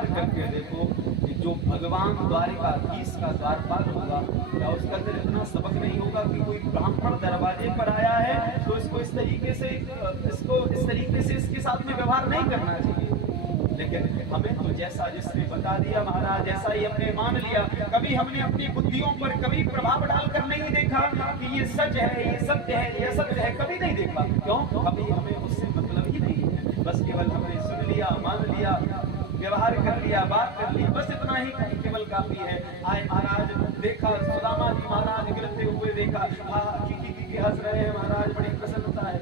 विचार करके देखो कि जो भगवान द्वारिकाधीश का द्वारपाल होगा, क्या उसका अंदर इतना सबक नहीं होगा कि कोई ब्राह्मण दरवाजे पर आया है तो इसको इस तरीके से इसके साथ में व्यवहार नहीं करना चाहिए। लेकिन हमें तो जैसा जिसने बता दिया महाराज, जैसा ही हमने मान लिया। कभी हमने अपनी बुद्धियों पर कभी प्रभाव डालकर नहीं देखा कि ये सच है, ये सत्य है, ये सत्य है, कभी नहीं देखा। क्यों? कभी हमें उससे मतलब ही नहीं है। बस केवल हमने सुन लिया, मान लिया, व्यवहार कर लिया, बात कर ली, बस इतना ही केवल काफी है। आए महाराज, देखा सुदामा जी महाराज गिरते हुए देखा, हंस रहे हैं महाराज, बड़ी प्रसन्नता है।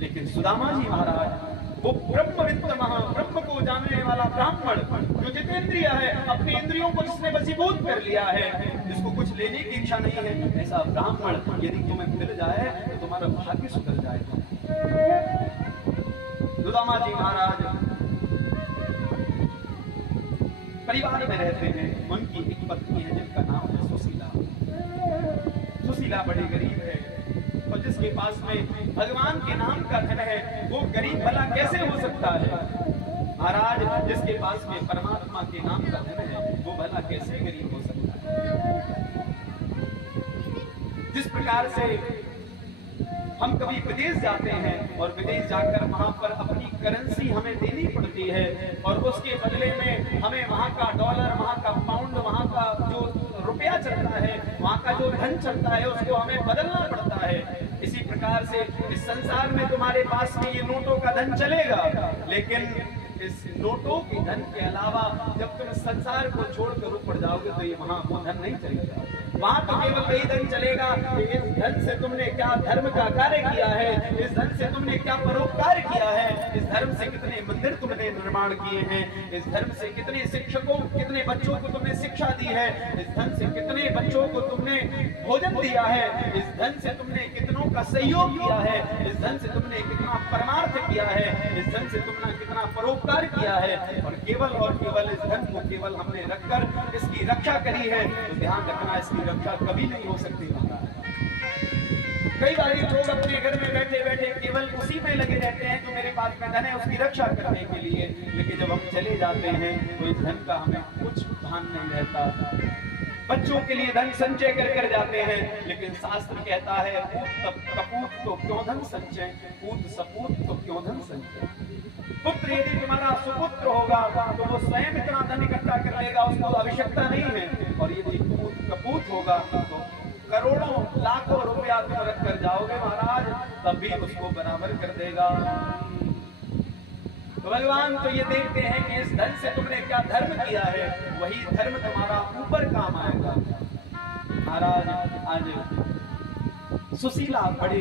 लेकिन सुदामा जी महाराज वो ब्रह्मविद्त ब्रह्म को जानने वाला ब्राह्मण, जो जितेंद्रिय है, अपनी इंद्रियों को जिसने वशीभूत कर लिया है, जिसको कुछ लेने की इच्छा नहीं है, ऐसा ब्राह्मण यदि तुम्हें मिल जाए तो तुम्हारा भाग्य सुधर जाएगा। सुदामा जी महाराज परिवार में रहते हैं। उनकी एक पत्नी है जिनका नाम है सुशीला। सुशीला बड़ी गरीब है, और जिसके पास में भगवान के नाम का धन है वो गरीब भला कैसे हो सकता है? महाराज, जिसके पास में परमात्मा के नाम का धन है वो भला कैसे गरीब हो सकता है? जिस प्रकार से हम कभी विदेश जाते हैं और विदेश जाकर वहां पर अपनी करेंसी हमें देनी पड़ती है, और उसके बदले में हमें वहां का डॉलर, वहां का पाउंड, वहां का जो रुपया चलता है, वहां का जो धन चलता है, उसको हमें बदलना पड़ता है। इसी प्रकार से इस संसार में तुम्हारे पास में ये नोटों का धन चलेगा, लेकिन इस नोटों के धन के अलावा जब तुम इस संसार को छोड़कर ऊपर जाओगे तो ये वहां वो धन नहीं चलेगा। वहां तो केवल वही धन चलेगा कि इस धन से तुमने क्या धर्म का कार्य किया है, इस धन से तुमने क्या परोपकार किया है, इस धर्म से कितने मंदिर तुमने निर्माण किए हैं, इस धर्म से कितने शिक्षकों, कितने बच्चों को तुमने शिक्षा दी है, इस धन से कितने बच्चों को तुमने भोजन दिया है, इस धन से तुमने कितनों का सहयोग किया है, इस धन से तुमने कितना परमार्थ किया है, इस धन से तुमने कितना परोपकार किया है। और केवल इस धन को केवल हमने रखकर इसकी रक्षा करी है, तो ध्यान रखना इसकी रक्षा कभी नहीं हो सकती। कई बार लोग अपने घर में बैठे बैठे केवल उसी में लगे रहते हैं जो मेरे पास में धन है उसकी रक्षा करने के लिए, लेकिन जब हम चले जाते हैं तो इस धन का हमें कुछ भान नहीं रहता। बच्चों के लिए धन संचय कर जाते हैं, लेकिन शास्त्र कहता है पूत कपूत तो क्यों धन संचय, पूत सपूत तो क्यों धन संचय। पुत्र यदि तुम्हारा सुपुत्र होगा तो वो स्वयं इतना धन इकट्ठा कर लेगा, उसको आवश्यकता नहीं है, और यदि पूत कपूत होगा तो करोड़ों लाखों रुपया तुम रख कर जाओगे महाराज, तब भी उसको बराबर कर देगा। तो भगवान तो ये देखते हैं कि इस धन से तुमने क्या धर्म किया है, वही धर्म तुम्हारा ऊपर काम आएगा। महाराज, आज सुशीला बड़ी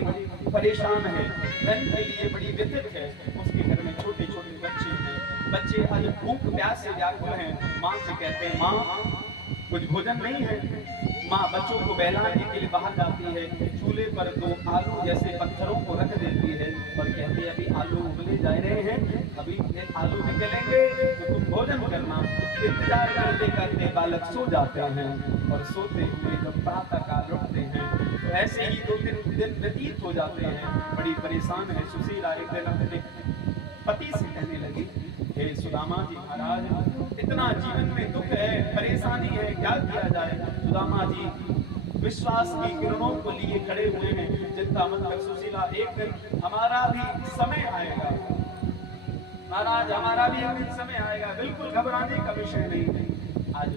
परेशान है, धन के लिए बड़ी व्यथित है। उसके घर में छोटे छोटे बच्चे हैं, बच्चे आज भूख प्यास से व्याकुल हैं। माँ से कहते हैं माँ कुछ भोजन नहीं है। माँ बच्चों को बहलाने के लिए बाहर जाती है, चूल्हे पर 2 आलू जैसे पत्थरों को रख देती है और कहती है अभी आलू उबले जा रहे हैं, अभी आलू निकलेंगे तो तुम भोजन करना। इंतजार करते करते बालक सो जाते हैं, और सोते हुए जब प्रातः काल उठते हैं तो ऐसे ही 2-3 दिन व्यतीत हो जाते हैं। बड़ी परेशान है सुशीला। एक दिन अपने पति से कहने लगी, हे सुदामा जी महाराज, इतना जीवन में दुख है, परेशानी है, क्या किया जाए। सुदामा जी विश्वास की किरणों को लिए खड़े हुए हैं, चिंता मत कर सुशीला, एक दिन हमारा भी समय आएगा महाराज, हमारा भी एक दिन समय आएगा, बिल्कुल घबराने का विषय नहीं है। आज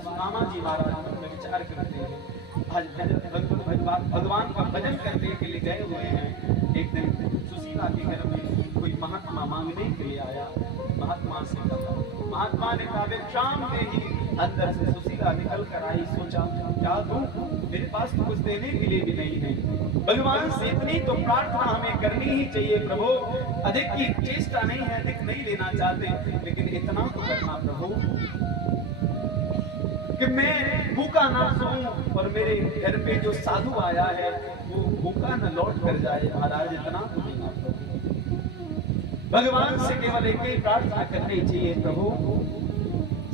सुदामा जी महाराज में विचार करते हैं, आज भगवान का भजन करने के लिए गए हुए हैं। एक दिन सुशीला के घर में कोई महात्मा मांगने के लिए आया। महात्मा से कहा, महात्मा ने कहा शाम में ही अंदर से सुशीला निकल कर आई। सोचा क्या दूं, मेरे पास तो कुछ देने के लिए भी नहीं है। भगवान से इतनी तो प्रार्थना हमें करनी ही चाहिए प्रभु, अधिक की चेष्टा नहीं है, अधिक नहीं लेना चाहते, लेकिन इतना तो करना प्रभु कि मैं भूखा ना सोऊं और मेरे घर पे जो साधु आया है वो भूखा न लौट कर जाए। महाराज इतना तो देना प्रभु। भगवान से केवल एक ही प्रार्थना करनी चाहिए, प्रभु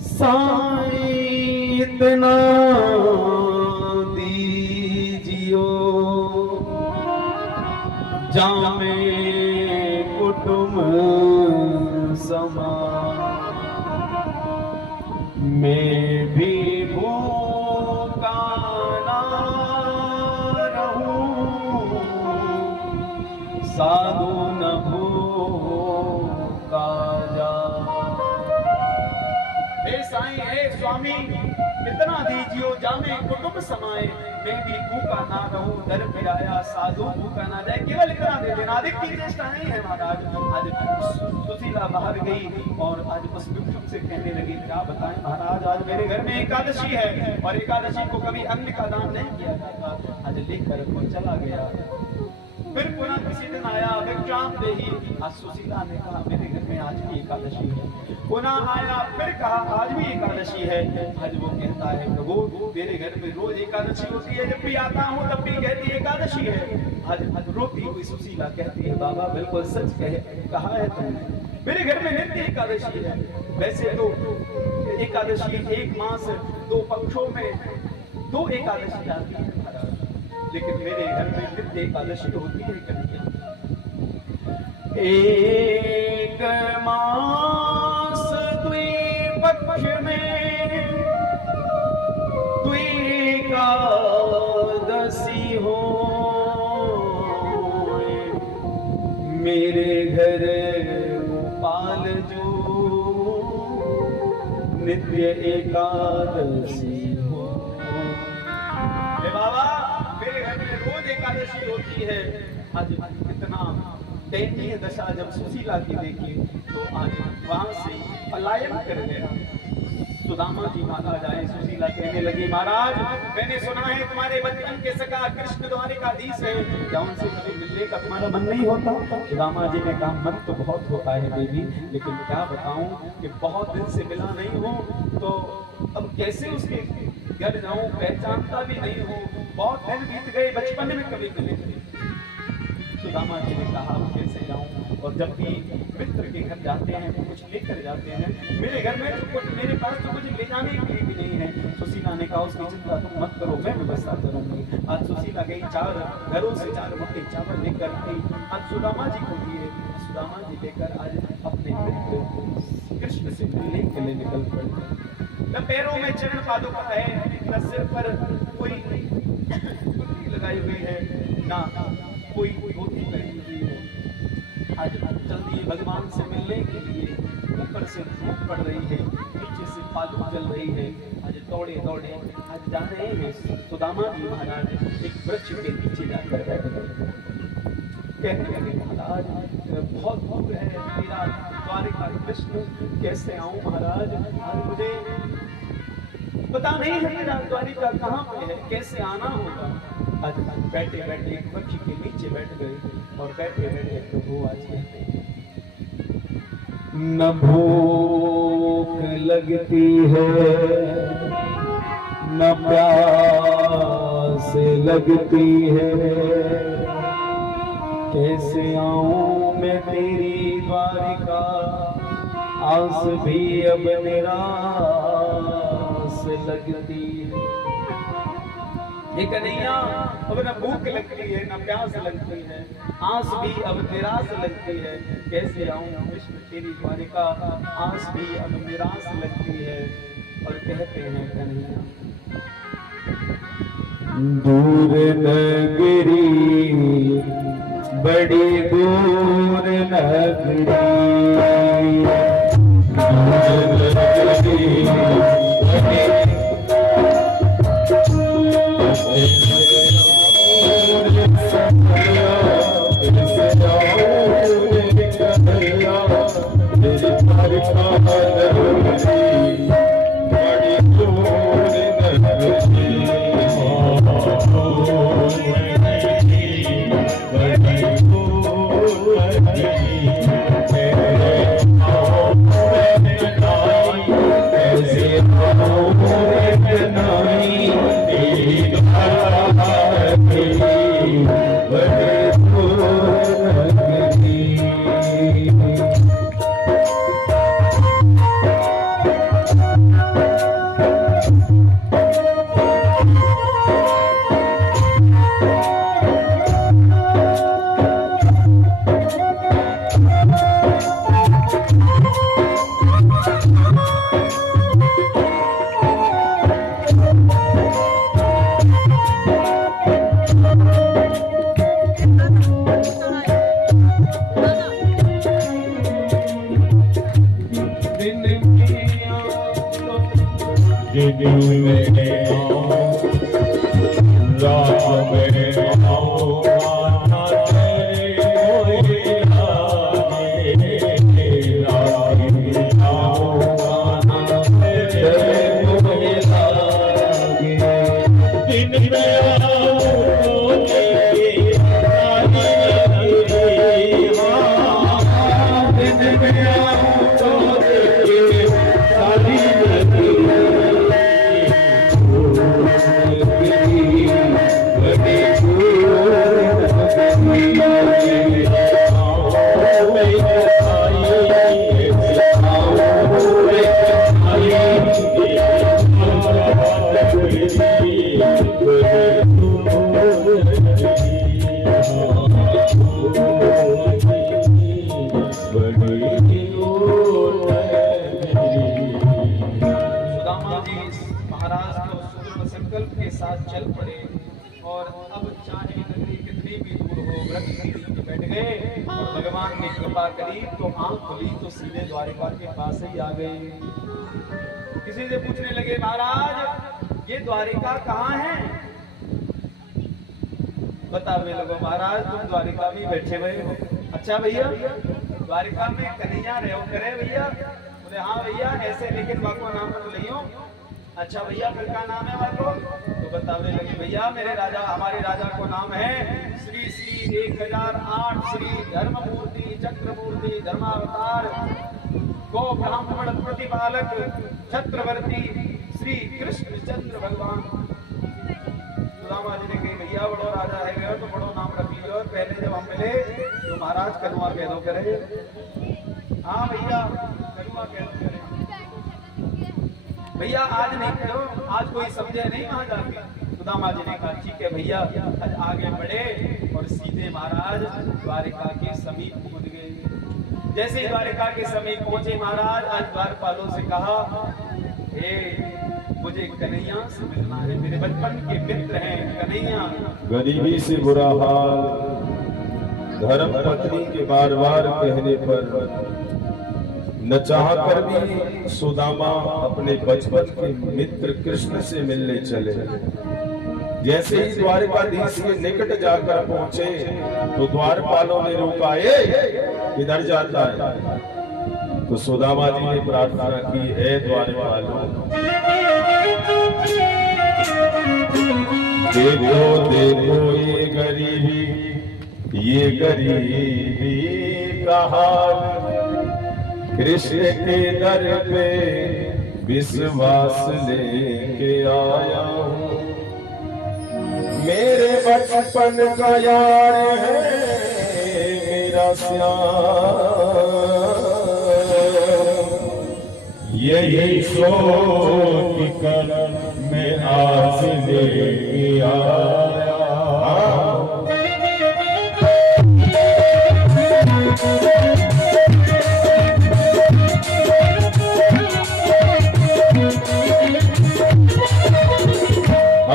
साईं इतना दीजियो जामे कुटुंब मैं भी भूखा ना रहूं, साधु न भूखा जा। हे साईं, हे स्वामी, कितना दीजियो जामे कुटुंब समाए, मैं भी भूखा ना रहूं, दर पे आया साधु भूखा ना जाए। केवल इतना दे देना, अधिक की चेष्टा नहीं है महाराज। आज सुशीला बाहर गई और आज उस भिक्षुक से कहने लगी, क्या बताएं महाराज, आज मेरे घर में एकादशी है और एकादशी को कभी अन्न का दान नहीं किया जाता, आज लेकर वो चला गया। फिर पुनः किसी दिन आया, भिक्षाम देही। आज सुशीला ने कहा, मेरे घर में आज भी एकादशी है। पुनः आया, फिर कहा, आज भी एकादशी है। आज वो कहता है, प्रभु मेरे घर में रोज एकादशी होती है, जब भी आता हूँ तब भी कहती है एकादशी है। आज रोती हुई सुशीला कहती है, बाबा बिल्कुल सच कहा है तुमने, मेरे घर में नित्य एकादशी है। वैसे तो एकादशी एक मास 2 पक्षों में 2 एकादशी आती है महाराज, लेकिन मेरे घर में नित्य एकादशी होती है कन्हैया। एक मास द्विपक्ष में द्विकादशी हो, मेरे घर गोपाल जो नित्य एकादशी हो। बाबा मेरे घर में रोज एकादशी होती है। आज इतना दयनीय दशा जब सुशीला की देखी तो आज वहां से पलायन कर गया। सुदामा जी महाराज आए, सुशीला कहने लगी, महाराज मैंने सुना है तुम्हारे बचपन के सखा कृष्ण द्वारिकाधीश है, क्या उनसे कभी मिलने का तुम्हारा मन नहीं होता? सुदामा जी ने कहा, मन तो बहुत होता है देवी, लेकिन क्या बताऊं कि बहुत दिन से मिला नहीं हूं, तो अब कैसे उसके घर जाऊं, पहचानता भी नहीं हूं, बहुत दिन बीत गए, बचपन में कभी मिले। सुदामा जी ने कहा, कैसे जाऊं? और जब भी मित्र के घर जाते हैं तो कुछ लेकर जाते हैं, मेरे घर में तो कुछ, मेरे पास तो कुछ ले जाने के लिए भी नहीं है। सुशीला ने कहा, उसकी चिंता तुम मत करो, मैं व्यवस्था करूंगी। आज सुशीला गई, 4 घरों से 4 मोटे चावल लेकर गई, आज सुदामा जी को दिए। सुदामा जी लेकर आज अपने मित्र कृष्ण से मिलने के लिए निकल पड़े। न पैरों में चरण पादुका है, न सिर पर कोई लगाई हुई है, ना कोई धोती पहनी हुई है। आज जल्दी भगवान से मिलने के लिए ऊपर से धूप पड़ रही है, नीचे से पालू जल रही है। आज दौड़े दौड़े आज जा रहे हैं। सुदामा जी महाराज एक वृक्ष के नीचे जाकर बैठ गए, कहने लगे, महाराज बहुत दूर है मेरा द्वारिका कृष्ण, कैसे आऊं महाराज? आज मुझे पता नहीं है मेरा द्वारिका कहाँ पे है, कैसे आना होगा? आज बैठे बैठे एक वृक्ष के नीचे बैठ गए और बैठे बैठे प्रभु आज कहते हैं, न भूख लगती है न प्यास लगती है, कैसे आऊं मैं तेरी द्वारिका, आस भी अब निराश लगती है। कन्हैया अब न भूख लगती है न प्यास लगती है, आस भी अब निराश लगती है, कैसे आऊं कृष्ण तेरी द्वारिका, आस भी अब निराश लगती है। और कहते हैं कन्हैया, दूर नगरी बड़ी दूर नगरी, तो आंख खुली तो सीधे द्वारिका के पास ही आ गए। किसी से पूछने लगे, महाराज ये द्वारिका कहाँ है? बतावे लगो, महाराज तुम द्वारिका में बैठे हुए हो। अच्छा भैया, द्वारिका में कन्हैया रहो करे भैया? बोले हाँ भैया ऐसे, लेकिन बाको नाम तो लियो। अच्छा भैया फिर क्या नाम है बाको? तो बतावे लगे, भैया मेरे राजा, हमारे राजा को नाम है श्री श्री 1008 श्री धर्ममूर्ति चक्रमूर्ति धर्मावतार गो ब्राह्मण प्रतिपालक छत्रवर्ती श्री कृष्ण चंद्र भगवान। सुदामा जी ने कही, भैया बड़ो राजा है तो बड़ो नाम रख लियो। पहले जब हम मिले तो महाराज कनुआ कह दो करे। हाँ भैया कनुआ कह दो करे। भैया आज नहीं करो, आज कोई समझे नहीं वहां जाके। सुदामा जी ने कहा ठीक है भैया। आज आगे बढ़े और सीधे महाराज द्वारिका के समीप पहुंच गए। जैसे ही द्वारिका के समीप पहुंचे महाराज, आज द्वारपालों से कहा, हे मुझे कन्हैया से मिलना है, मेरे बचपन के मित्र हैं कन्हैया। गरीबी से बुरा हाल, धर्म पत्नी के बार बार कहने पर न चाहकर भी सुदामा अपने बचपन के मित्र कृष्ण से मिलने चले। जैसे ही द्वारकाधीश के निकट जाकर पहुंचे तो द्वारपालों ने रोका, इधर जाता है। तो सुदामा जी ने प्रार्थना की, हे द्वारपालों देखो देखो ये गरीबी का हाल, कृष्ण के दर पे विश्वास लेके आया हूँ। मेरे बचपन का यार है मेरा श्याम, यही सोच कर मैं आज लेके आया।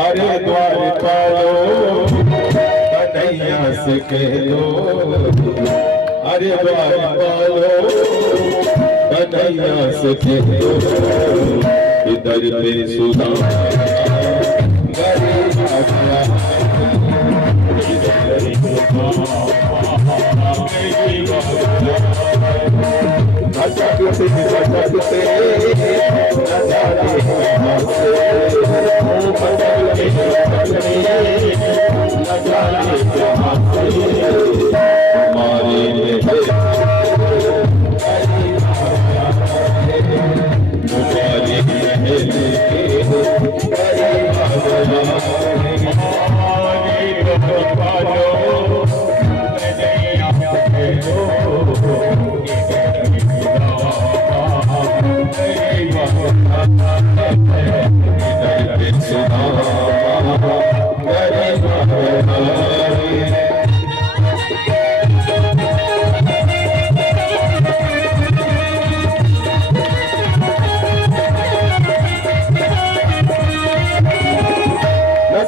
अरे द्वारपालो कन्हैया से कह दो, अरे द्वारपालो कन्हैया से कह दो, इधर पे सुदामा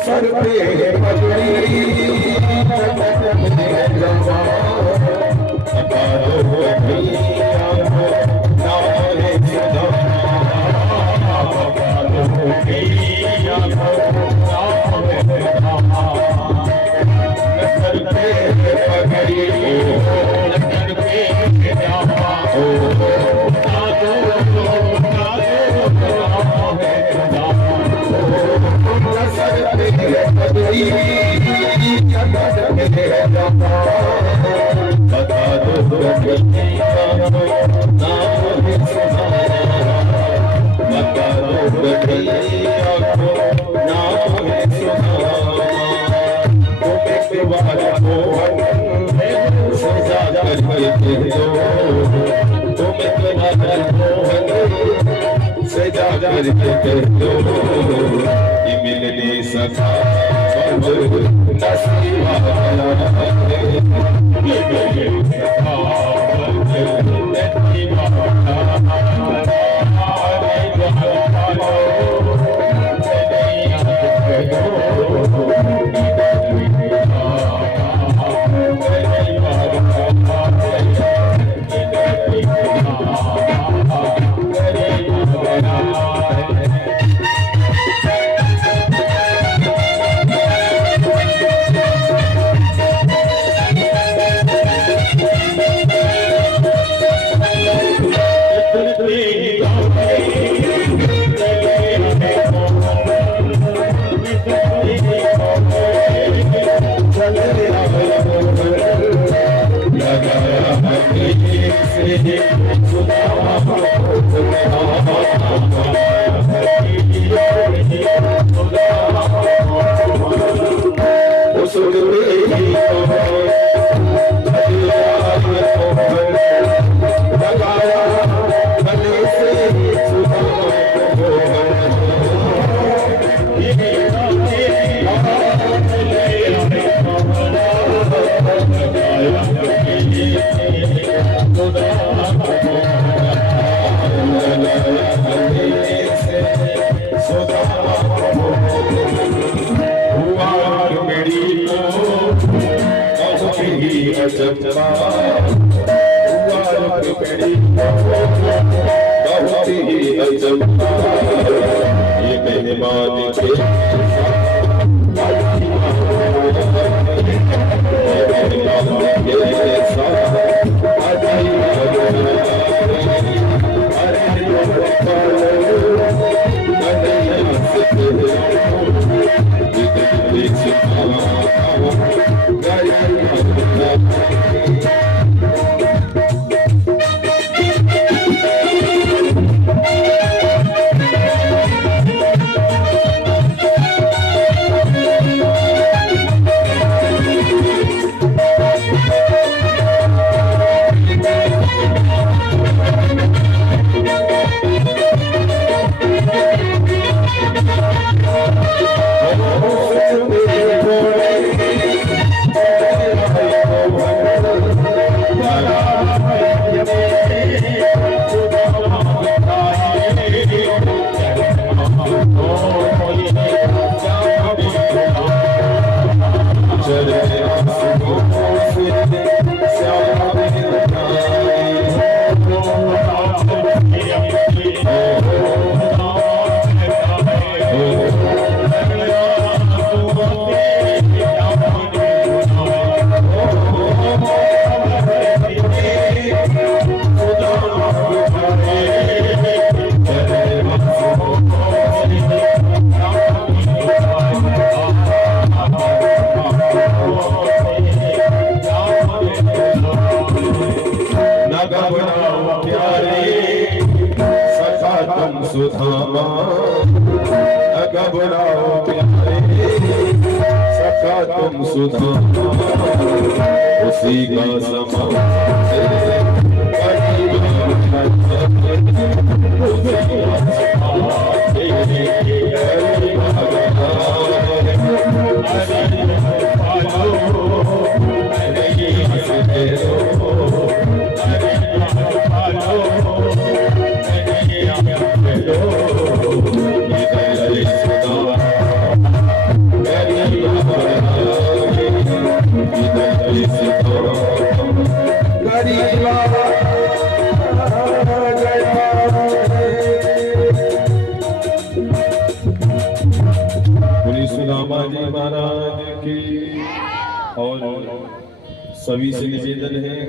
सर पे पगड़ी गई बता दो गठैया को नाम है सुदामा, बता दो गठैया को नाम है सुदामा। तुम्हें वाला मोहन सजा करके कह दो, तुम्हें वाला मोहन सजा करके कह दो, ये मिलने सका नसीबा ये मिलने सका बहुत ही अजंबा ये मेहमान के सुधामा घबराओ प्यारे सखा तुम सुधामा उसी का समा सभी से निवेदन है,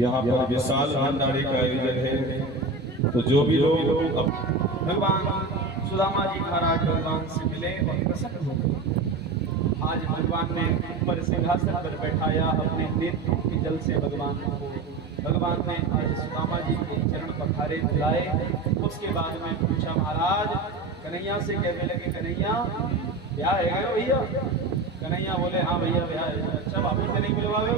यहाँ पर विशाल भंडारे का आयोजन है, तो जो भी लोग भगवान सुदामा जी महाराज भगवान से मिले और प्रसन्न हो। आज भगवान ने ऊपर सिंहासन पर बैठाया अपने नेत्रों के जल से भगवान को। भगवान ने आज सुदामा जी के चरण पखारे दिलाए। उसके बाद में पूछा महाराज कन्हैया से कहने लगे कन्हैया ब्याह है गए भैया? कन्हैया बोले हाँ भैया ब्याह है। अच्छा बापू से नहीं मिलवावे?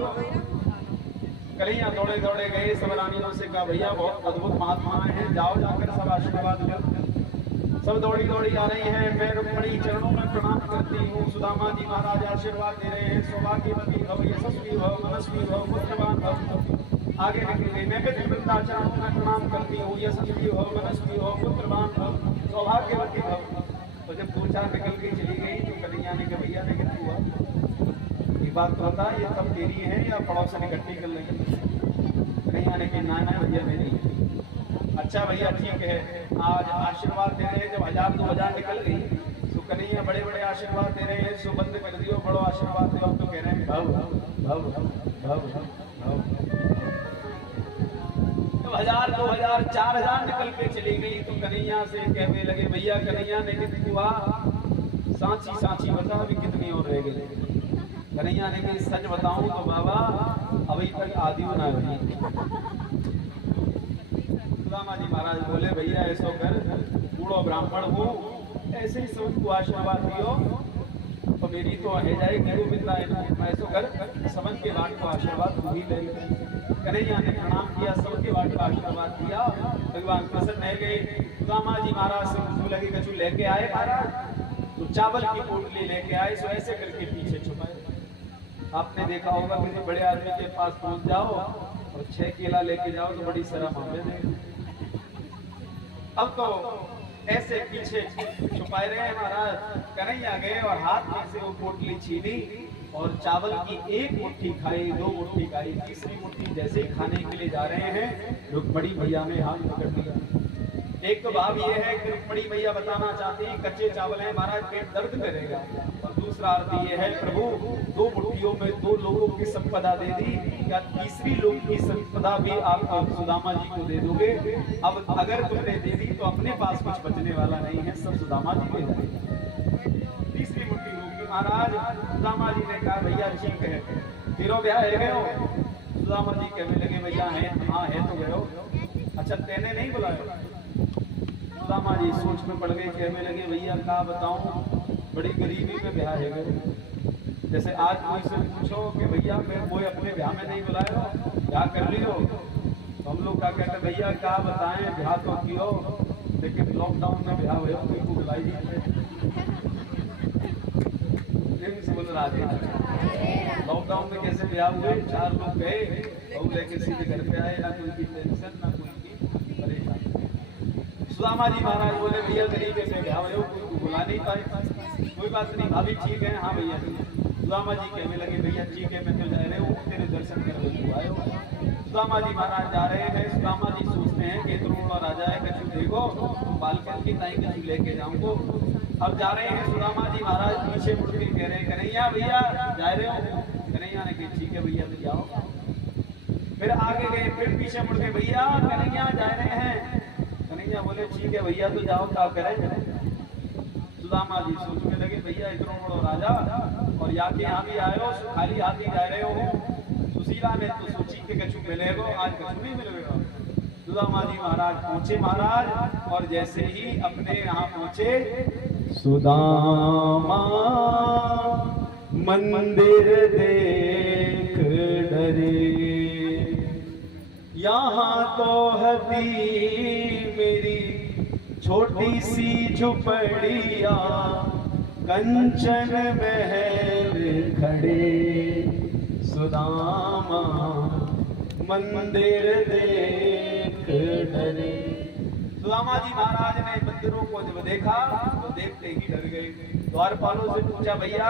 कन्हैया दौड़े दौड़े गए, सब रानियों से कहा भैया बहुत अद्भुत महात्मा हैं, जाओ जाकर सब आशीर्वाद लो। सब दौड़ी दौड़ी आ रही हैं, मैं रुक्मिणी चरणों में प्रणाम करती हूँ। सुदामा जी महाराज आशीर्वाद दे रहे हैं, सौभाग्यवती भव, यशस्वी भव, मनस्वी भव, पुत्रवान भव। आगे निकल गई, मैं भी वृंदा चरणों में प्रणाम करती हूँ, यशस्वी भव, मनस्वी भव, पुत्रवान भव, सौभाग्यवती भव। तो जब 2-4 निकल के चली गई तो कन्हैया ने कहा भैया लेकिन हुआ ये बात तो बता, ये सब तेरी है या पड़ोसन इकट्ठी कर लेंगे? कन्हैया ने कहा ना भैया मेरी। अच्छा भैया ठीक है, आज आशीर्वाद दे रहे हैं। जब 1000-2000 निकल गई तो कन्हैया बड़े बड़े आशीर्वाद दे रहे हैं, सो बंद कर दियो, बड़ो आशीर्वाद दो। तो कह रहे हैं भव भव भव भव। जब 1000-2000 4000 निकल के चली गई तो कन्हैया से कहने लगे भैया कन्हैया ने कितनी हुआ? सांची सांची बता अभी कितनी और रह गई? कन्हैया ने कहा सच बताऊं तो बाबा अभी तक आदि ना हुई। सुदामा जी महाराज बोले भैया ऐसो कर, बूढ़ो ब्राह्मण हूँ, ऐसे ही सबको आशीर्वाद दियो तो मेरी तो है जाएगी गोविंदा है। ऐसो कर समझ के बाट को आशीर्वाद तू ही ले ले। कन्हैया ने प्रणाम किया, सबके बाट का आशीर्वाद दिया। भगवान प्रसन्न है गए। सुदामा जी महाराज से पूछने लगे कछु लेके आए महाराज? तो चावल की पोटली लेके आए। सो ऐसे करके पीछे छुपाए। आपने देखा होगा किसी बड़े आदमी के पास पहुंच जाओ और 6 केला लेके जाओ तो बड़ी शर्म आवे। अब तो ऐसे पीछे छुपाए रहे महाराज। कन्हैया गए और हाथ में से वो पोटली छीनी और चावल की 1 मुट्ठी खाई, 2 मुट्ठी खाई, तीसरी मुट्ठी जैसे ही खाने के लिए जा रहे हैं रुक्मिणी मैया ने हाथ पकड़ लिया। एक तो भाव ये है कि रुक्मिणी मैया बताना चाहती है कच्चे चावल है महाराज पेट दर्द करेगा, और दूसरा अर्थ ये है प्रभु 2 मुट्ठियों में 2 लोगों की संपदा दे दी, या तीसरी लोग की संपदा भी आप सुदामा जी को दे दोगे? अब अगर तुमने दे दी तो अपने पास कुछ बचने वाला नहीं है, सब सुदामा जी ले जाएंगे। तीसरी मुट्ठी होगी महाराज। सुदामा जी ने कहा भैया ठीक है, फिरो ब्याह है गए हो? सुदामा जी कहने लगे भैया है, हाँ है तो गए हो। अच्छा तेने नहीं बुलाया? सुदामा जी सोच में पड़ गए, कहने लगे भैया क्या बताऊं, बड़ी गरीबी में ब्याह है गए। जैसे आज कोई से पूछो कि भैया मैं कोई अपने ब्याह में नहीं बुलाया, ब्याह कर लियो, तो हम लोग क्या कहते हैं भैया क्या बताएं ब्याह तो कियो, लेकिन लॉकडाउन में ब्याह हुआ कोई को बुलाई नहीं। बोल रहा है लॉकडाउन में कैसे ब्याह हुए? 4 लोग गए बहू लेके सीधे घर पे आए, ना कोई की टेंशन ना कोई की परेशानी। सुदामा जी महाराज बोले भैया गरीबी में ब्याह हुए कोई को बुला नहीं पाए। कोई बात नहीं भाभी ठीक है, हाँ भैया। सुदामा जी कहने लगे भैया ठीक है मैं तो जा रहे हूँ, तेरे दर्शन करने आए हो। सुदामा जी महाराज जा रहे हैं। सुदामा जी सोचते हैं कि द्रोण राजा है कछु देखो बालकन की ताई कछु लेके जाऊंगो। अब जा रहे हैं सुदामा जी महाराज पीछे मुड़ के कह रहे हैं कन्हैया भैया जा रहे हो? कन्हैया ने कहा ठीक है भैया तो जाओ। फिर आगे गए, फिर पीछे मुड़ के भैया कन्हैया जा रहे हैं। कन्हैया बोले ठीक है भैया तो जाओ, क्या करें? सुदामा जी सोचने लगे भैया इतना बड़ो राजा और यहाँ भी आए हो, खाली हाथ ही जा रहे हो। सुशीला ने तो सोची कि कछु मिलेगा, आज कछु नहीं मिलेगा। सुदामा जी महाराज पहुंचे महाराज, और जैसे ही अपने यहाँ पहुंचे सुदामा मंदिर देख डरे, यहाँ तो हदी मेरी छोटी सी झुपड़िया, कंचन महल खड़े, सुदामा मंदिर देख डरे। सुदामा जी महाराज ने मंदिरों को जब देखा तो देखते ही डर गए। द्वारपालों से पूछा भैया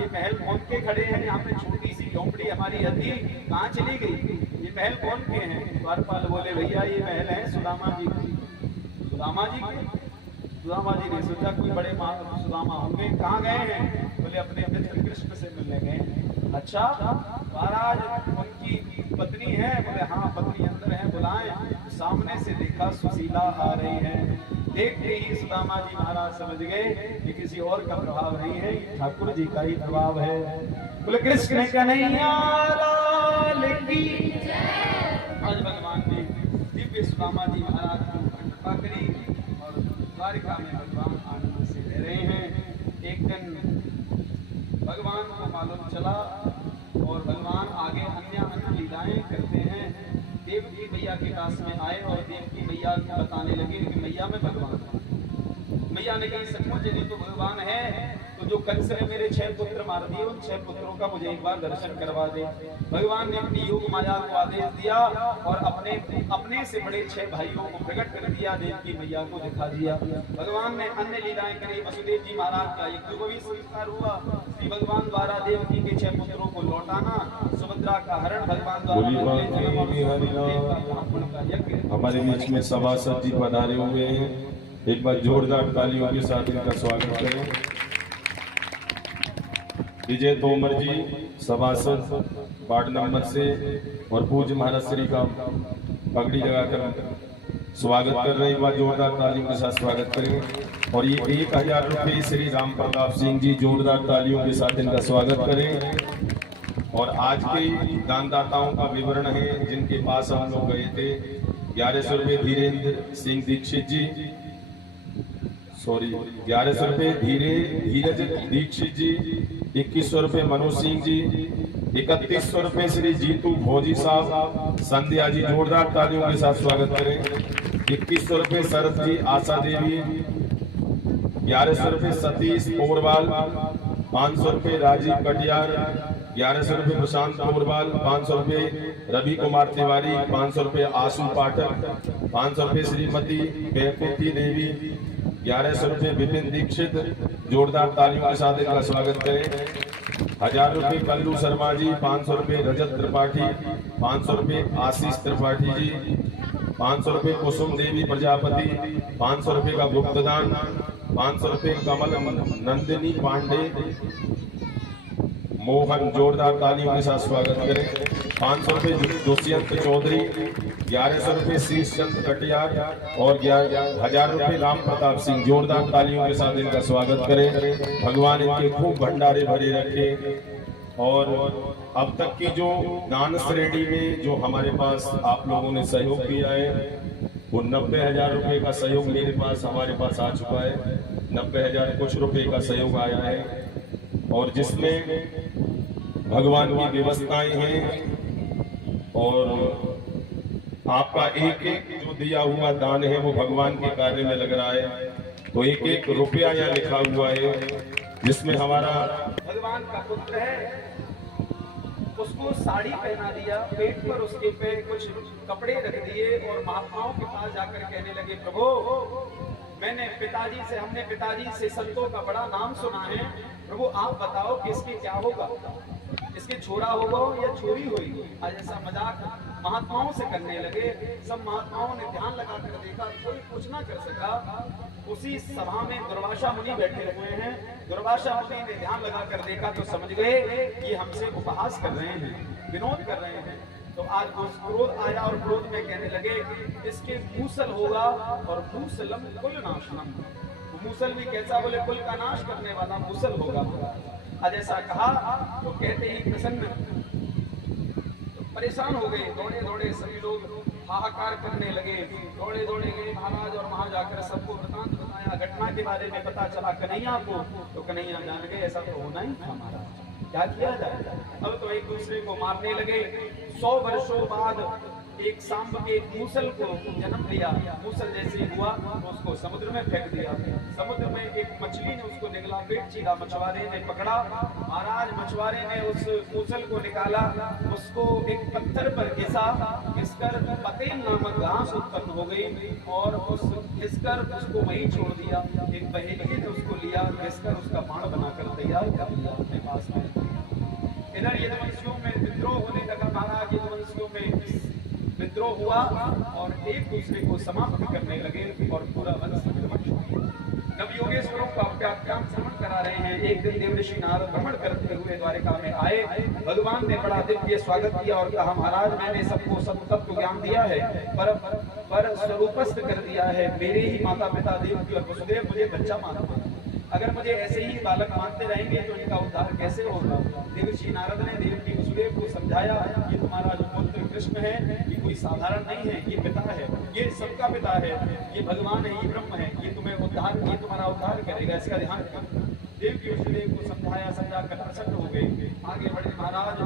ये महल कौन के खड़े हैं? यहाँ पे छोटी सी झोंपड़ी हमारी हथी कहाँ चली गई? ये महल कौन के हैं? द्वारपाल बोले भैया ये महल है सुदामा जी की। सुदामा जी के? सुदामा जी ने सोचा कोई बड़े सुदामा होंगे, कहाँ गए हैं? बोले अपने मित्र कृष्ण से मिलने गए। अच्छा महाराज उनकी पत्नी है? बोले हाँ पत्नी अंदर है, बुलाएं। सामने से देखा सुशीला आ रही है। देखते ही सुदामा जी महाराज समझ गए कि किसी और का प्रभाव नहीं है, ठाकुर जी का ही प्रभाव है। बोले कृष्ण कन्हैया लाल की जय। आज भगवान ने दिव्य सुदामा जी महाराज को कृपा करी और द्वारिका में भगवान आनंद से रह रहे हैं। एक दिन भगवान को मालूम चला और भगवान आगे अन्य लीलाएं करते हैं। देवकी मैया के पास में आए और देवकी मैया बताने लगे कि मैया में भगवान हूं। मैया ने कहा सचमुच यदि तो भगवान है तो जो कंस ने मेरे 6 पुत्र मार दिए उन 6 पुत्रों का मुझे एक बार दर्शन करवा दे। भगवान ने अपनी योग माया को आदेश दिया और अपने से बड़े 6 भाइयों को प्रकट कर दिया, देवकी मैया को दिखा दिया। भगवान ने अन्य लीलाएं करी। वसुदेव जी महाराज का एक भी संस्कार हुआ। श्री भगवान द्वारा देवकी के 6 पुत्रों को लौटाना, सुभद्रा का हरण भगवान द्वारा। हमारे बीच में सभासद जी पधारे हुए हैं, एक बार जोरदार तालियों के साथ इनका स्वागत करें। विजय तोमर जी सभासद वार्ड नंबर से और पूज्य महाराज श्री का पगड़ी लगाकर स्वागत कर रहे हैं, एक बार जोरदार तालियों के साथ स्वागत करें। और ये 1000 रुपये श्री राम प्रताप सिंह जी, जोरदार तालियों के साथ इनका स्वागत करें। और आज के दानदाताओं का विवरण है जिनके पास हम लोग गए थे। 1100 रुपये धीरेन्द्र सिंह दीक्षित जी, 1100 रुपये धीरज दीक्षित जी, 2100 रुपये मनोज सिंह जी, 3100 रुपये श्री जीतू भोजी साहब संध्या जी, जोरदार तालियों के साथ स्वागत करें। 2100 रुपये शरद जी आशा देवी, 1100 रुपये सतीश पोरवाल, 500 रुपये राजीव कटियार, 1100 रुपये प्रशांत पोरवाल, 500 रुपये रवि कुमार तिवारी, 500 रुपये आशु पाठक, 500 रुपये श्रीमती बैकुंठी देवी, 1100 रुपये विपिन दीक्षित, जोरदार तालियों के साथ इनका स्वागत करें। 1000 रुपये कल्लू शर्मा जी, 500 रुपये रजत त्रिपाठी, 500 रुपये आशीष त्रिपाठी जी, 500 रुपये कुसुम देवी प्रजापति, 500 रुपये का गुप्तदान, 500 रुपये कमल नंदिनी पांडे मोहन, जोरदार तालियों के साथ स्वागत करें। 500 रुपये दुष्यंत चौधरी, 1100 रुपये शीश चंद कटियार और 1000 रुपये राम प्रताप सिंह, जोरदार तालियों के साथ इनका स्वागत करें। भगवान इनके खूब भंडारे भरे रखे। और अब तक की जो दान श्रेणी में जो हमारे पास आप लोगों ने सहयोग किया है वो 90,000 रुपये का सहयोग मेरे पास हमारे पास आ चुका है। 90,000 कुछ रुपये का सहयोग आया है और जिसमें भगवान की व्यवस्थाएं हैं और आपका एक एक जो दिया हुआ दान है वो भगवान के कार्य में लग रहा है। तो एक एक रुपया यहाँ लिखा हुआ है जिसमें हमारा भगवान का पुत्र है, उसको साड़ी पहना दिया, पेट पर उसके पे कुछ कपड़े रख दिए और महात्माओं के पास जाकर कहने लगे प्रभु हमने पिताजी से संतों का बड़ा नाम सुना है, प्रभु आप बताओ कि इसके क्या होगा, इसके छोरा होगा या छोरी होगी। आज ऐसा मजाक महात्माओं से करने लगे। सब महात्माओं ने ध्यान लगा कर देखा, कोई कुछ ना कर सका। उसी सभा में दुर्वासा मुनि बैठे हुए हैं। दुर्वासा मुनि ने ध्यान लगा कर देखा तो समझ गए ये हमसे उपहास कर रहे हैं, विनोद कर रहे हैं। तो आज क्रोध आया और क्रोध में कहने लगे इसके मूसल होगा और मूसलम कुल नाशनम। मूसल भी कैसा, बोले कुल का नाश करने वाला मूसल होगा। आज ऐसा कहा तो कहते ही प्रसन्न परेशान हो गए। दौड़े दौड़े सभी लोग हाहाकार करने लगे। दौड़े दौड़े गए महाराज और वहां जाकर सबको वृतांत बताया, घटना के बारे में पता चला कन्हैया को। तो कन्हैया जान गए ऐसा तो होना ही था महाराज, क्या किया जाए। अब तो एक दूसरे को मारने लगे। 100 वर्षों बाद एक सांब के मूसल को जन्म लिया। मूसल जैसे हुआ तो उसको समुद्र में फेंक दिया। समुद्र में एक मछली ने उसको निगला, पेट चीरा। मछुआरे ने पकड़ा। महाराज मछुआरे ने उस मूसल को निकाला, उसको एक पत्थर पर घिसा, घिसकर पतेल नामक घास उत्पन्न हो गई और उस घिसकर उसको वहीं छोड़ दिया। एक बहेलिए ने उसको लिया, घिसकर उसका बाण बनाकर तैयार कर लिया अपने पास में। इधर यदुवंशियों में विद्रोह होने लगा। महाराज यदुवंशियों में विद्रोह हुआ और एक दूसरे को समाप्त करने लगे और पूरा वंश विध्वंस हो गया। नव योगेश्वरों का व्याख्यान श्रवण करा रहे हैं। एक दिन देवऋषि नारद भ्रमण करते हुए द्वारिका में आए। भगवान ने बड़ा दिव्य स्वागत किया और कहा महाराज मैंने सबको सब तत्व ज्ञान दिया है, पर पर स्वरूपस्थ कर दिया है। मेरे ही माता पिता देवकी और वसुदेव मुझे बच्चा मानते हैं। अगर मुझे ऐसे ही बालक मानते रहेंगे तो इनका उद्धार कैसे होगा। देवर्षि नारद ने देवकी वसुदेव को समझाया, ये तुम्हारा जो पुत्र कृष्ण है ये कोई साधारण नहीं है, ये पिता है, ये सबका पिता है, ये भगवान है, ये ब्रह्म है, ये तुम्हें उद्धार, ये तुम्हारा उद्धार करेगा, इसका ध्यान करो। देवकी वसुदेव को समझाया, समझा कर प्रसन्न हो गए। आगे बढ़े महाराज,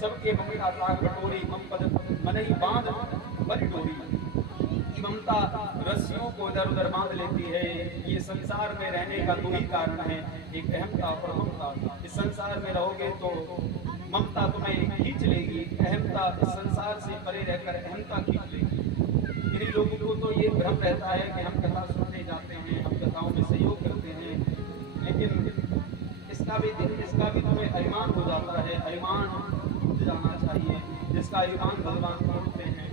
सबके ममता राग बटोरी, मम पद मनई बांध बड़ी डोरी। ममता रस्सियों को इधर उधर बांध लेती है। ये संसार में रहने का दो ही कारण है, एक अहमता और ममता। इस संसार में रहोगे तो ममता तुम्हें खींच लेगी, अहमता इस संसार से परे रहकर अहमता खींच लेगी। इन्हीं लोगों को तो ये भ्रम रहता है कि हम कथा सुनने जाते हैं, हम कथाओं में सहयोग करते हैं, लेकिन इसका भी तुम्हें अभिमान हो जाता है। अभिमान टूट जाना चाहिए। जिसका अभिमान भगवान तोड़ते हैं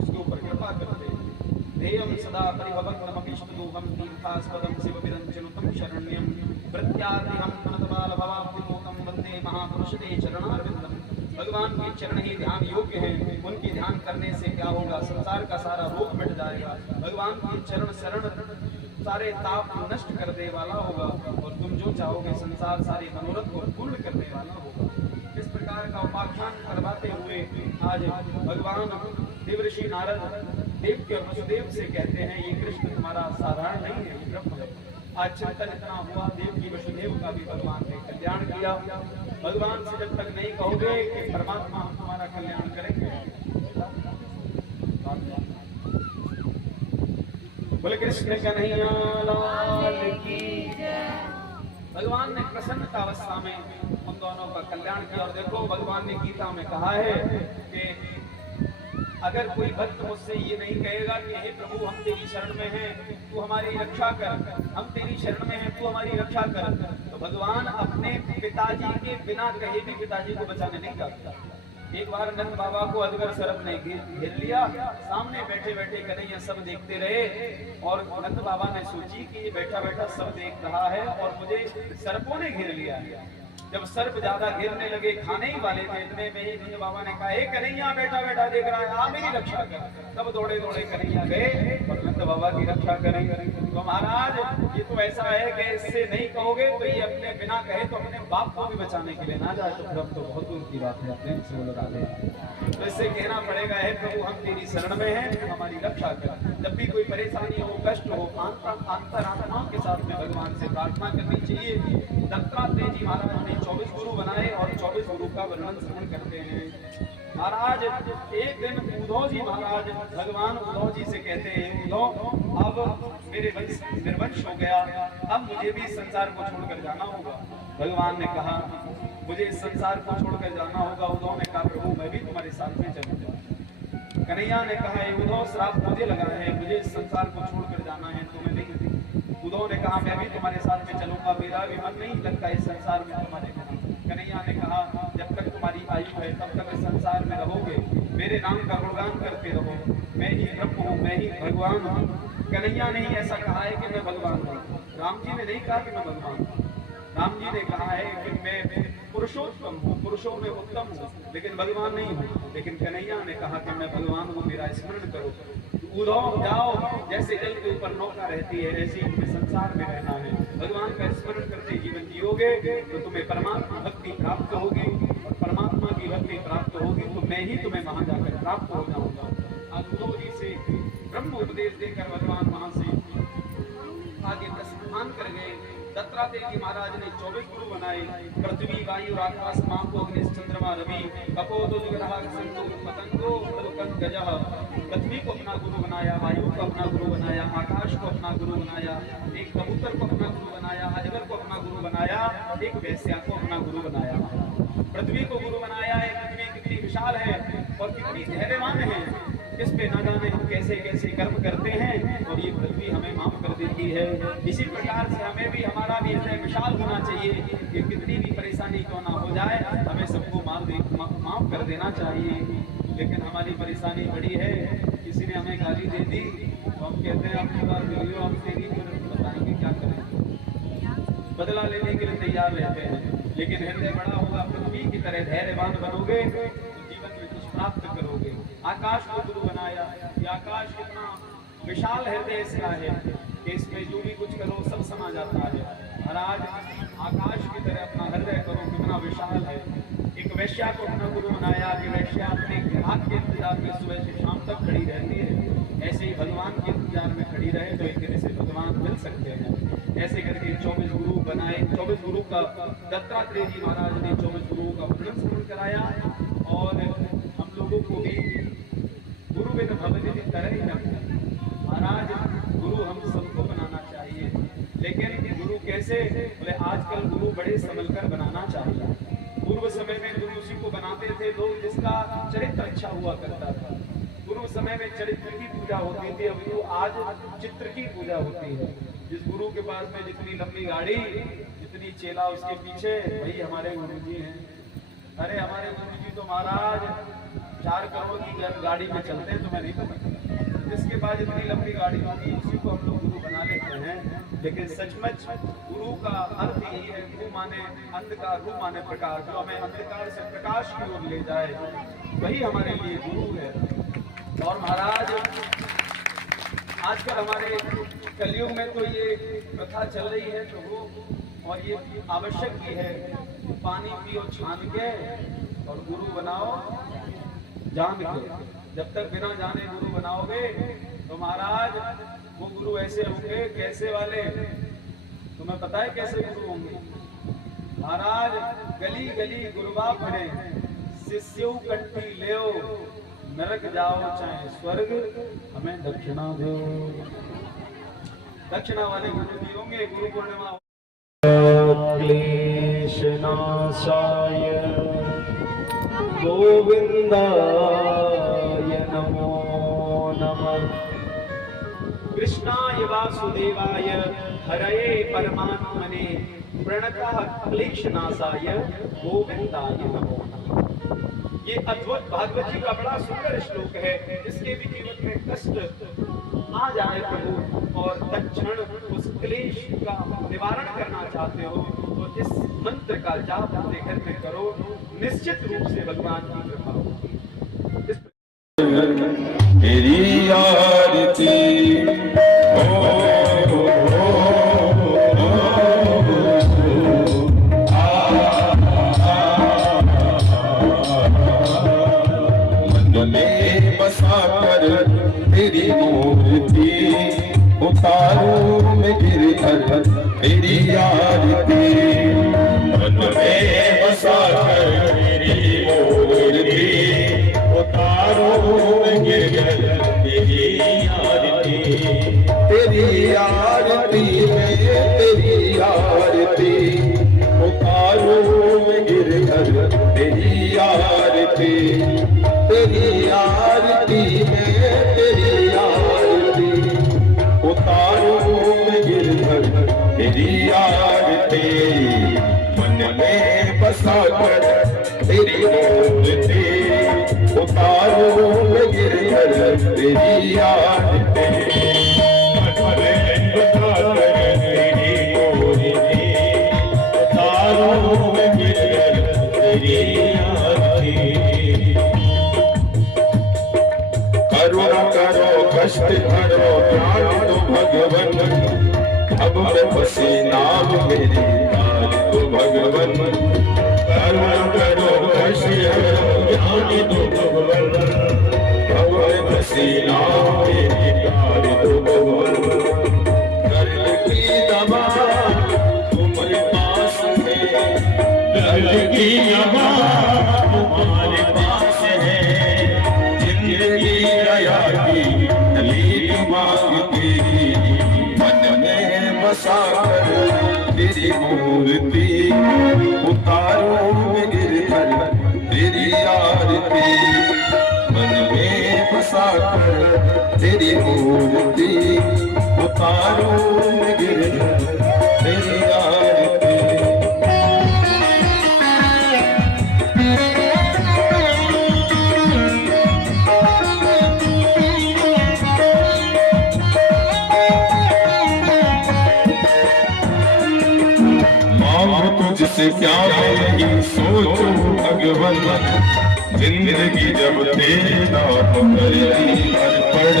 उसके ऊपर कृपा करते हैं। ध्येयं सदा परिभवग्नमपीष्टदूहं तीर्थास्पदं शिवविरञ्चनुतं शरण्यं प्रत्यार्तिहं पुनतबालभवाब्धिमोकं वन्दे महापुरुषते चरणारविन्दम्। भगवान के चरण ही ध्यान योग्य हैं। उनके ध्यान करने से क्या होगा, संसार का सारा रोग मिट जाएगा। भगवान के चरण शरण सारे ताप को नष्ट करने वाला होगा और तुम जो चाहोगे संसार सारे मनोरथ को पूर्ण करने वाला होगा। इस प्रकार का उपाख्यान करवाते हुए आज भगवान देवर्षि नारद देवकी और वसुदेव से कहते हैं, ये कृष्ण तुम्हारा साधारण नहीं है, ये ब्रह्म है। आज चिंतन इतना हुआ, देवकी वसुदेव का भी भगवान ने कल्याण किया। भगवान से जब तक नहीं कहोगे कि परमात्मा हम तुम्हारा कल्याण करेंगे, बोले कृष्ण कन्हैया लाल की जय। भगवान ने प्रसन्नता अवस्था में उन दोनों का कल्याण किया। और देखो भगवान ने गीता में कहा है कि अगर कोई भक्त मुझसे ये नहीं कहेगा कि हे प्रभु हम तेरी शरण में हैं, तू हमारी रक्षा कर, हम तेरी शरण में हैं, तू हमारी रक्षा कर, तो भगवान अपने पिताजी के बिना कहे भी पिताजी को बचाने नहीं जाता। एक बार नंद बाबा को अजगर सर्प ने घेर लिया। सामने बैठे बैठे कन्हैया सब देखते रहे और नंद बाबा ने सोची कि ये बैठा बैठा सब देख रहा है और मुझे सर्पों ने घेर लिया। जब सर्प ज्यादा घेरने लगे, खाने ही वाले थे, इतने में ही नंद बाबा ने कहा, कन्हैया बैठा बैठा देख रहा है, आ मेरी रक्षा कर। तब दौड़े दौड़े कन्हैया गए और नंद बाबा की रक्षा करेंगे। तो महाराज ये तो ऐसा है कि इससे नहीं कहोगे तो ये अपने बिना कहे तो अपने बाप को भी बचाने के लिए ना जाए तो फिर तो बहुत दूर की बात है, अपने से लगा ले। तो इससे कहना पड़ेगा, है प्रभु हम तेरी शरण में हैं, हमारी रक्षा कर। जब भी कोई परेशानी हो, कष्ट हो, अंतरात्मा के साथ में भगवान से प्रार्थना करनी चाहिए। दत्तात्रेय जी महाराज ने 24 गुरु बनाए और 24 गुरु का वर्णन श्रवण करते हैं। महाराज एक दिन उद्धव जी महाराज भगवान उद्धव जी से कहते हैं, उद्धव अब मेरे वंश निर्वंश हो गया, अब मुझे भी संसार को छोड़कर जाना होगा। भगवान ने कहा मुझे इस संसार को छोड़कर जाना होगा। उद्धव ने कहा प्रभु मैं भी तुम्हारे साथ में चलूंगा। कन्हैया ने कहा उद्धव श्राप मुझे लगा है, मुझे इस संसार को छोड़कर जाना है, तुम्हें नहीं। उद्धव ने कहा मैं भी तुम्हारे साथ में चलूंगा, मेरा भी मन नहीं लगता इस संसार में तुम्हारे बिना। कन्हैया ने कहा जब तक तुम्हारी आयु है तब तक इस संसार में रहोगे, मेरे नाम का गुणगान करते रहो, मैं ही ब्रह्म हूँ, मैं ही भगवान हूँ। कन्हैया ने ही ऐसा कहा है कि मैं भगवान हूँ। राम जी ने नहीं कहा कि मैं भगवान हूँ। राम जी ने कहा है कि मैं पुरुषोत्तम हूँ, पुरुषों में उत्तम हूँ, लेकिन भगवान नहीं हूँ। लेकिन कन्हैया ने कहा कि मैं भगवान हूँ, मेरा स्मरण करो। उद्धव जाओ, जैसे जल के ऊपर नौका रहती है ऐसे ही तुम्हें संसार में रहना है। भगवान का स्मरण करते जीवन जियोगे तो तुम्हें परमात्मा भक्ति प्राप्त होगी और परमात्मा की भक्ति प्राप्त होगी तो मैं ही तुम्हें वहां जाकर प्राप्त हो जाऊंगा। आज उद्धव जी से ब्रह्म उपदेश देकर भगवान वहां से आगे प्रस्थान कर गए। दत्तात्रेय जी महाराज ने 24 गुरु बनाए। पृथ्वी वायु आकाश मापो अग्नि चंद्रमा रवि कपोत ग्रह पतंगो गजः। पृथ्वी को अपना गुरु बनाया, वायु को अपना गुरु बनाया, आकाश को अपना गुरु बनाया, एक कबूतर को अपना गुरु बनाया, अजगर को अपना गुरु बनाया, एक वैश्या को अपना गुरु बनाया। पृथ्वी को गुरु बनाया है। पृथ्वी कितनी विशाल है और कितनी धैर्यवान है, इस पे न जाने हम कैसे कैसे कर्म करते हैं और ये पृथ्वी हमें माफ कर देती है। इसी प्रकार से हमें भी हमारा भी हृदय विशाल होना चाहिए कि कितनी भी परेशानी क्यों ना हो जाए हमें सबको माफ कर देना चाहिए। लेकिन हमारी परेशानी बड़ी है, किसी ने हमें गाली दे दी तो हम कहते हैं अपनी बात वीडियो हम तेरी बताएंगे क्या करें, बदला लेने के लिए तैयार रहते हैं। लेकिन हृदय बड़ा होगा, पृथ्वी की तरह धैर्यवान बनोगे तो जीवन में कुछ प्राप्त करोगे। आकाश को गुरु बनाया। ये आकाश कितना विशाल हृदय इसका है कि इसमें जो भी कुछ करो सब समा जाता है। महाराज आकाश की तरह अपना हृदय करो, कितना विशाल है। एक वैश्या को अपना गुरु बनाया कि वैश्या अपने ग्राहक के इंतजार में सुबह से शाम तक खड़ी रहती है। ऐसे ही भगवान के इंतजार में खड़ी रहे तो एक दिन से भगवान मिल सकते हैं। ऐसे करके 24 गुरु बनाए। 24 गुरु का दत्तात्रेय जी महाराज ने 24 गुरुओं का वंदन स्मरण कराया और हम लोगों को भी गुरु बिन भवनिधि तरह ही लगता है। महाराज गुरु हम सबको बनाना चाहिए, लेकिन गुरु कैसे? बोले आजकल गुरु बड़े संभलकर बनाना चाहिए। पूर्व समय में गुरु उसी को बनाते थे लोग जिसका चरित्र अच्छा हुआ करता था। पूर्व समय में चरित्र की पूजा होती थी, अब गुरु आज चित्र की पूजा होती है। जिस गुरु के पास में जितनी लंबी गाड़ी, जितनी चेला उसके पीछे, वही हमारे गुरु जी हैं। अरे हमारे गुरु जी तो महाराज 4 करोड़ की गाड़ी में चलते हैं, तुम्हें नहीं पता। जिसके पास इतनी लंबी गाड़ी होती है उसी को हम लोग गुरु बना लेते हैं। लेकिन सचमुच गुरु का अर्थ यही है, गु माने अंधकार, रू माने प्रकाश, जो हमें अंधकार से प्रकाश की ओर ले जाए, वही हमारे लिए गुरु है। और महाराज आजकल हमारे कलयुग में तो ये प्रथा चल रही है तो वो, और ये आवश्यक भी है, पानी पियो छान के और गुरु बनाओ जान के। जब तक बिना जाने गुरु बनाओगे तो महाराज वो गुरु ऐसे होंगे, कैसे वाले? तुम्हें पता है कैसे गुरु होंगे? महाराज गली गली गुरुवा फिरे, शिष्यों कंठी ले, नरक जाओ चाहे स्वर्ग, हमें दक्षिणा दो। दक्षिणा वाले गुरु जी होंगे। गुरु पूर्णिमा क्लेशनाशाय गोविंदाय नमो नमः। कृष्णाय वासुदेवाय हरये परमात्मने प्रणतः क्लेशनाशाय गोविंदाय नमो नमः। ये अद्भुत भागवत जी का बड़ा सुंदर श्लोक है। जिसके भी जीवन में कष्ट आ जाए प्रभु और तत्क्षण उस क्लेश का निवारण करना चाहते हो तो इस मंत्र का जाप अपने घर में करो, निश्चित रूप से भगवान की कृपा होगी। तेरी आरती मन में बसा कर तेरी मूर्ति उतारू में गिरधर तेरी आरती। मन में बसा कर तेरी मूर्ति उतारू में गिरधर तेरी आरती। तेरी आरती में तेरी आरती उतारू में गिरधर तेरी आरती। तेरी आरती में तेरी आरती उतारू में गिरधर तेरी आरती। मन में बसा कर तेरी मूर्ति उतारू में गिरधर तेरी आरती। मन में बसा कर तेरी मूर्ति उतारू में गिरधर तेरी आरती। करुणा करो कष्ट हरो ज्ञान दो भगवन, अब मैं फंसी नाम मेरी तार दो भगवन। करुणा करो कष्ट हरो ज्ञान दो भगवन, अब मैं फंसी नाम मेरी तार दो भगवन। कर्म की दवा तुम्हारे पास है, कर्म की दवा तुम्हारे पास है। जिंदगी दया की दलील मांगती, मन में बसा कर तेरी मूर्ति उतारू में गिरधर तेरी आरती। मन में बसा कर तेरी मूर्ति उतारू में गिरधर तेरी आरती। तुझसे क्या नहीं सोचूं भगवन, जिंदगी जब तेरा करेगी अर्पण,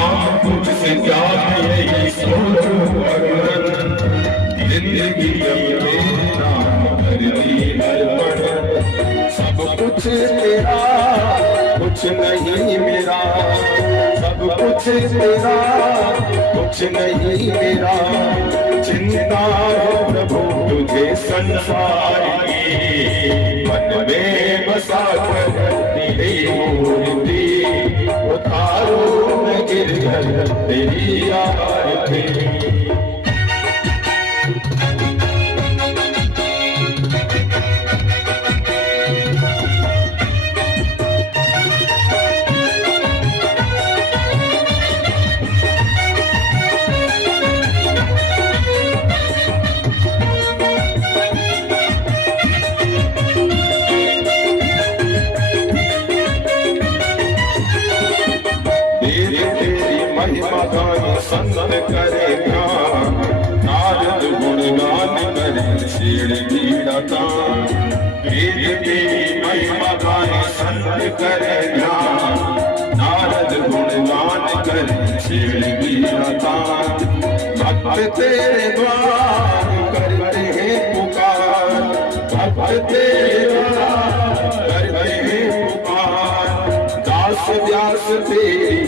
आप तुझसे क्या यही सोचो भगवान। जिंदगी जब तेरा करेगी अर्पण, सब कुछ तेरा कुछ नहीं मेरा, सब कुछ तेरा कुछ नहीं मेरा। चिंता है प्रभु तुझे संसार की, मन में बसा कर तेरी मूर्ति, उतारो मैं गिरधर तेरी आरती। महिमा गान संत करे ध्यान, नारद गुणगान करे शेर बीड़ता। वेद तेरी महिमा गान संत करे ध्यान, नारद गुणगान करे शेर बीड़ता। भक्त तेरे द्वार करते हैं पुकार, भक्त तेरे द्वार करते हैं पुकार। दास व्यास तेरी